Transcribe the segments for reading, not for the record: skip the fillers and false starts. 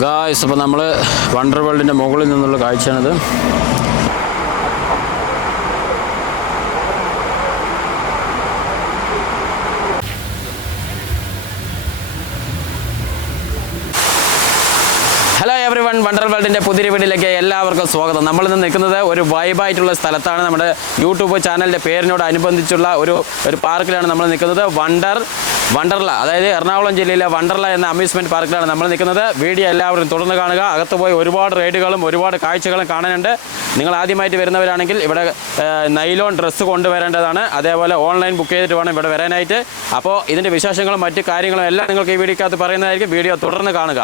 Guys, അപ്പോൾ നമ്മൾ wonder വേൾഡിൻ്റെ മുകളിൽ നിന്നുള്ള കാഴ്ചയാണിത്. ഹലോ എവറി വൺ, വണ്ടർ വേൾഡിൻ്റെ പുതിയ വീഡിയോയിലേക്ക് എല്ലാവർക്കും സ്വാഗതം. നമ്മളിന്ന് നിൽക്കുന്നത് ഒരു വൈബായിട്ടുള്ള സ്ഥലത്താണ്. നമ്മുടെ യൂട്യൂബ് ചാനലിൻ്റെ പേരിനോട് അനുബന്ധിച്ചുള്ള ഒരു പാർക്കിലാണ് നമ്മൾ നിൽക്കുന്നത്. വണ്ടർല, അതായത് എറണാകുളം ജില്ലയിലെ വണ്ടർല എന്ന അമ്യൂസ്മെൻറ്റ് പാർക്കിലാണ് നമ്മൾ നിൽക്കുന്നത്. വീഡിയോ എല്ലാവരും തുടർന്ന് കാണുക. അകത്ത് പോയി ഒരുപാട് റൈഡുകളും ഒരുപാട് കാഴ്ചകളും കാണാനുണ്ട്. നിങ്ങൾ ആദ്യമായിട്ട് വരുന്നവരാണെങ്കിൽ ഇവിടെ നൈലോൺ ഡ്രസ്സ് കൊണ്ടുവരേണ്ടതാണ്. അതേപോലെ ഓൺലൈൻ ബുക്ക് ചെയ്തിട്ട് വേണം ഇവിടെ വരാനായിട്ട്. അപ്പോൾ ഇതിൻ്റെ വിശേഷങ്ങളും മറ്റു കാര്യങ്ങളും എല്ലാം നിങ്ങൾക്ക് ഈ വീഡിയോക്കകത്ത് പറയുന്നതായിരിക്കും. വീഡിയോ തുടർന്ന് കാണുക.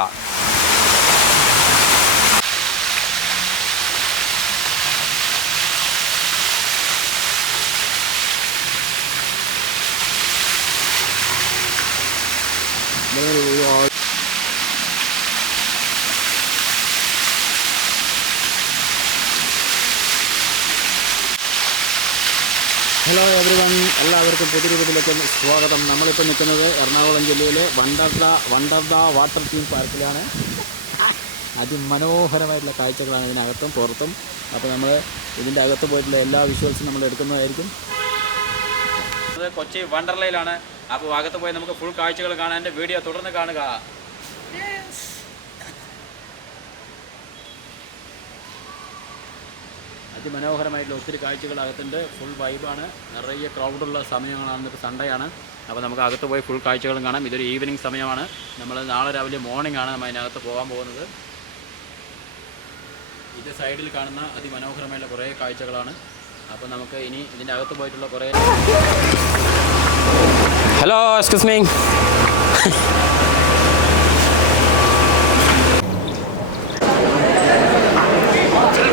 ഹലോ എവരി വൺ, എല്ലാവർക്കും പുതിയ വീട്ടിലേക്ക് സ്വാഗതം. നമ്മളിപ്പോൾ നിൽക്കുന്നത് എറണാകുളം ജില്ലയിലെ വണ്ടർല വാട്ടർ തീം പാർക്കിലാണ്. അതിമനോഹരമായിട്ടുള്ള കാഴ്ചകളാണ് ഇതിനകത്തും പുറത്തും. അപ്പോൾ നമ്മൾ ഇതിൻ്റെ അകത്ത് പോയിട്ടുള്ള എല്ലാ വിഷ്വൽസും നമ്മൾ എടുക്കുന്നതായിരിക്കും. അത് കൊച്ചി വണ്ടർലയിലാണ്. അപ്പോൾ അകത്ത് പോയി നമുക്ക് ഫുൾ കാഴ്ചകൾ കാണാൻ വീഡിയോ തുടർന്ന് കാണുക. അതിമനോഹരമായിട്ടുള്ള ഒത്തിരി കാഴ്ചകൾ അകത്തുണ്ട്. ഫുൾ വൈബാണ്. നിറയെ ക്രൗഡുള്ള സമയങ്ങളാണ്. ഇപ്പോൾ സൺഡേ ആണ്. അപ്പോൾ നമുക്ക് അകത്ത് പോയി ഫുൾ കാഴ്ചകളും കാണാം. ഇതൊരു ഈവനിങ് സമയമാണ്. നമ്മൾ നാളെ രാവിലെ മോർണിംഗ് ആണ് നമ്മൾ അതിനകത്ത് പോകാൻ പോകുന്നത്. ഇത് സൈഡിൽ കാണുന്ന അതിമനോഹരമായിട്ടുള്ള കുറേ കാഴ്ചകളാണ്. അപ്പോൾ നമുക്ക് ഇനി ഇതിൻ്റെ അകത്ത് പോയിട്ടുള്ള കുറേ... hello, excuse me.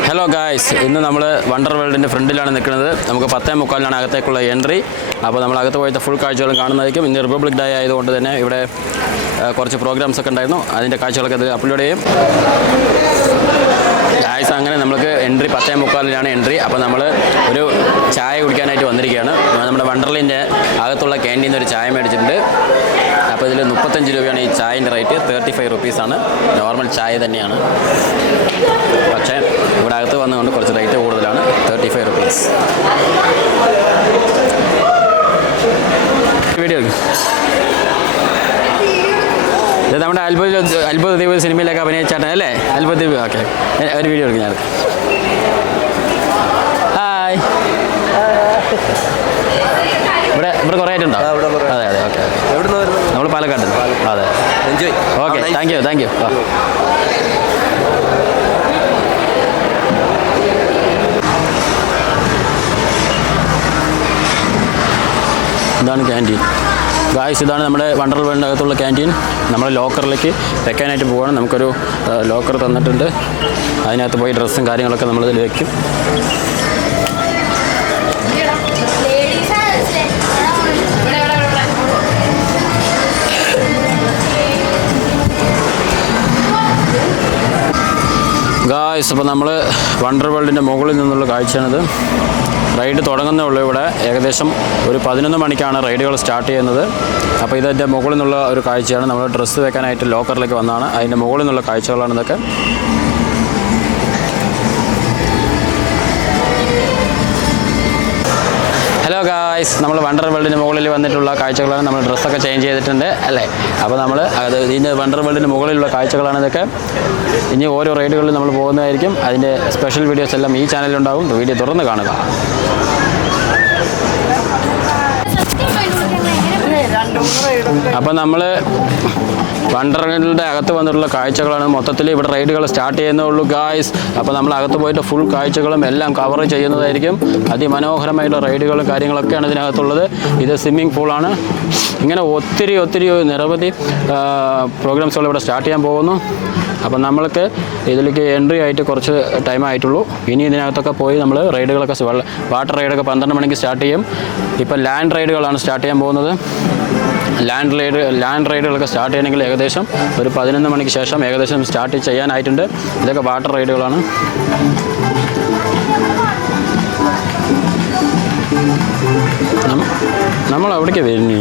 Hello guys, ഇന്ന് നമ്മൾ വണ്ടർ വേൾഡിൻ്റെ ഫ്രണ്ടിലാണ് നിൽക്കുന്നത്. നമുക്ക് 10:45 അകത്തേക്കുള്ള എൻട്രി. അപ്പോൾ നമ്മൾ അകത്ത് പോയിട്ട് ഫുൾ കാഴ്ചകളും കാണുന്നതായിരിക്കും. ഇന്ന് റിപ്പബ്ലിക് ഡേ ആയതുകൊണ്ട് തന്നെ ഇവിടെ കുറച്ച് പ്രോഗ്രാംസ് ഒക്കെ ഉണ്ടായിരുന്നു. അതിൻ്റെ കാഴ്ചകളൊക്കെ അത് അപ്ലോഡ് ചെയ്യും. ഗായ്സ്, അങ്ങനെ നമുക്ക് എൻട്രി 10:45 എൻട്രി. അപ്പോൾ നമ്മൾ ഒരു ചായ കുടിക്കാനായിട്ട് വന്നിരിക്കുകയാണ്. നമ്മുടെ വണ്ടർലിൻ്റെ അകത്തുള്ള ക്യാൻറ്റീനിൽ ഒരു ചായ മേടിച്ചിട്ടുണ്ട്. അപ്പോൾ ഇതിൽ 35 രൂപയാണ് ഈ ചായൻ്റെ റേറ്റ്. 35 റുപ്പീസാണ്. നോർമൽ ചായ തന്നെയാണ്. പക്ഷേ ഇവിടെ അകത്ത് വന്നുകൊണ്ട് കുറച്ച് റേറ്റ് കൂടുതലാണ്. 35 റുപ്പീസ്. വീഡിയോ ഇത് നമ്മുടെ അത്ഭുത ദ്വീപ് സിനിമയിലൊക്കെ അഭിനയിച്ചാട്ടൻ അല്ലേ? അത്ഭുത ദ്വീപ്. ഓക്കെ, ഒരു വീഡിയോ എടുക്കും ഞാൻ. ഹായ്. ഇവിടെ കുറേ ആയിട്ടുണ്ടോ? അതെ അതെ. ഓക്കെ, നമ്മൾ പാലക്കാട്. അതെ, ഓക്കെ. Thank you. ഇതാണ് ക്യാൻറ്റീൻ. ഗായ്സ്, ഇതാണ് നമ്മുടെ വണ്ടർ വേൾഡിൻ്റെ അകത്തുള്ള ക്യാൻറ്റീൻ. നമ്മൾ ലോക്കറിലേക്ക് വെക്കാനായിട്ട് പോവുകയാണ്. നമുക്കൊരു ലോക്കർ തന്നിട്ടുണ്ട്. അതിനകത്ത് പോയി ഡ്രസ്സും കാര്യങ്ങളൊക്കെ നമ്മളിതിൽ വെക്കും. ഗായ്സ്, അപ്പോൾ നമ്മൾ വണ്ടർ വേൾഡിൻ്റെ മുകളിൽ നിന്നുള്ള കാഴ്ചയാണിത്. റൈഡ് തുടങ്ങുന്നേ ഉള്ളൂ. ഇവിടെ ഏകദേശം ഒരു 11 മണിക്കാണ് റൈഡുകൾ സ്റ്റാർട്ട് ചെയ്യുന്നത്. അപ്പോൾ ഇതിൻ്റെ മുകളിൽ നിന്നുള്ള ഒരു കാഴ്ചയാണ്. നമ്മൾ ഡ്രസ്സ് വെക്കാനായിട്ട് ലോക്കറിലേക്ക് വന്നതാണ്. അതിൻ്റെ മുകളിൽ നിന്നുള്ള കാഴ്ചകളാണ് ഇതൊക്കെ. ഹലോ ഗായ്സ്, നമ്മൾ വണ്ടർ വേൾഡിൻ്റെ മുകളിൽ വന്നിട്ടുള്ള കാഴ്ചകളാണ്. നമ്മൾ ഡ്രസ്സൊക്കെ ചേഞ്ച് ചെയ്തിട്ടുണ്ട് അല്ലേ? അപ്പോൾ നമ്മൾ ഇതിൻ്റെ വണ്ടർ വേൾഡിൻ്റെ മുകളിലുള്ള കാഴ്ചകളാണ് ഇതൊക്കെ. ഇനി ഓരോ റൈഡുകളിൽ നമ്മൾ പോകുന്നതായിരിക്കും. അതിൻ്റെ സ്പെഷ്യൽ വീഡിയോസ് എല്ലാം ഈ ചാനലിലുണ്ടാവും. വീഡിയോ തുറന്ന് കാണുക. അപ്പോൾ നമ്മൾ വണ്ടർവേൾഡിൻ്റെ അകത്ത് വന്നിട്ടുള്ള കാഴ്ചകളാണ്. മൊത്തത്തിൽ ഇവിടെ റൈഡുകൾ സ്റ്റാർട്ട് ചെയ്യുന്നേ ഉള്ളൂ ഗായ്സ്. അപ്പോൾ നമ്മൾ അകത്ത് പോയിട്ട് ഫുൾ കാഴ്ചകളും എല്ലാം കവർ ചെയ്യുന്നതായിരിക്കും. അതിമനോഹരമായിട്ടുള്ള റൈഡുകളും കാര്യങ്ങളൊക്കെയാണ് ഇതിനകത്തുള്ളത്. ഇത് സ്വിമ്മിംഗ് പൂളാണ്. ഇങ്ങനെ ഒത്തിരി നിരവധി പ്രോഗ്രാംസുകൾ ഇവിടെ സ്റ്റാർട്ട് ചെയ്യാൻ പോകുന്നു. അപ്പം നമ്മൾക്ക് ഇതിലേക്ക് എൻട്രി ആയിട്ട് കുറച്ച് ടൈം ആയിട്ടുള്ളൂ. ഇനി ഇതിനകത്തൊക്കെ പോയി നമ്മൾ റൈഡുകളൊക്കെ വാട്ടർ റൈഡൊക്കെ 12 മണിക്ക് സ്റ്റാർട്ട് ചെയ്യും. ഇപ്പോൾ ലാൻഡ് റൈഡുകളാണ് സ്റ്റാർട്ട് ചെയ്യാൻ പോകുന്നത്. ലാൻഡ് റൈഡുകളൊക്കെ സ്റ്റാർട്ട് ചെയ്യണമെങ്കിൽ ഏകദേശം ഒരു 11 മണിക്ക് ശേഷം ഏകദേശം സ്റ്റാർട്ട് ചെയ്യാനായിട്ടുണ്ട്. ഇതൊക്കെ വാട്ടർ റൈഡുകളാണ്. നമ്മൾ അവിടേക്ക് വരുന്നേ.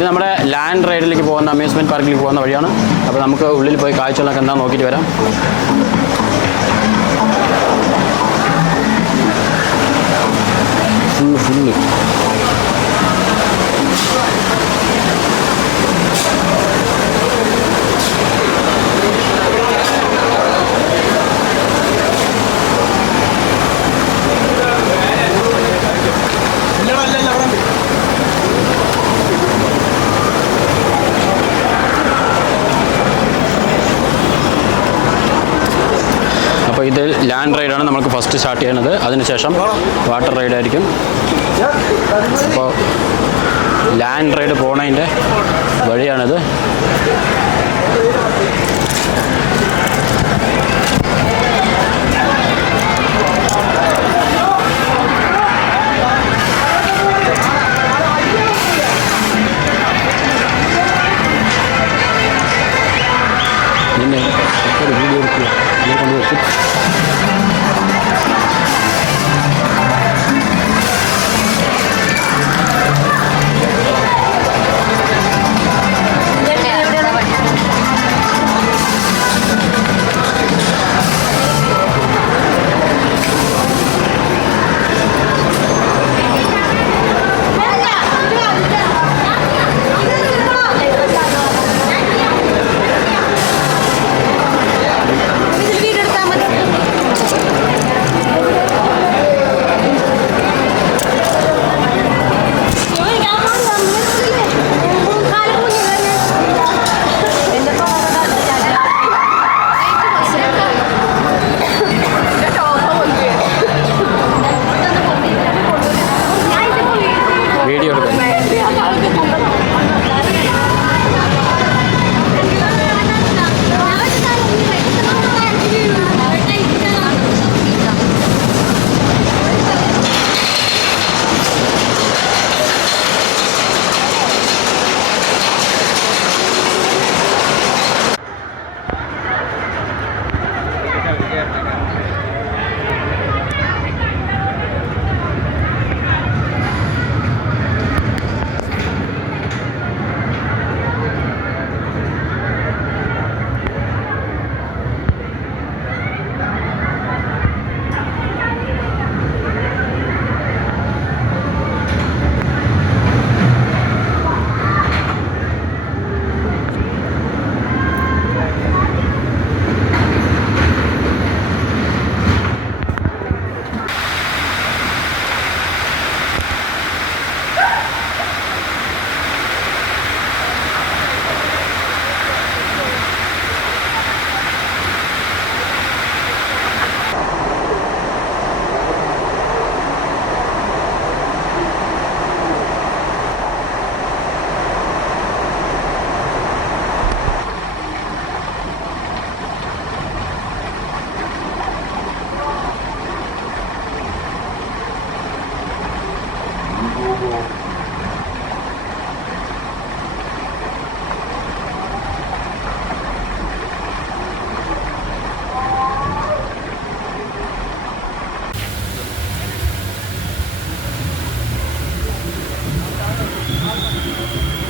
ഇത് നമ്മുടെ ലാൻഡ് റൈഡിലേക്ക് പോകുന്ന അമ്യൂസ്മെൻറ്റ് പാർക്കിലേക്ക് പോകുന്ന വഴിയാണ്. അപ്പോൾ നമുക്ക് ഉള്ളിൽ പോയി കാഴ്ചകളൊക്കെ എന്താ നോക്കിയിട്ട് വരാം. ഫുള്ള് അപ്പോൾ ഇത് ലാൻഡ് റൈഡാണ് നമുക്ക് ഫസ്റ്റ് സ്റ്റാർട്ട് ചെയ്യുന്നത്. അതിനുശേഷം വാട്ടർ റൈഡായിരിക്കും. അപ്പോൾ ലാൻഡ് റൈഡ് പോണതിൻ്റെ വഴിയാണിത്.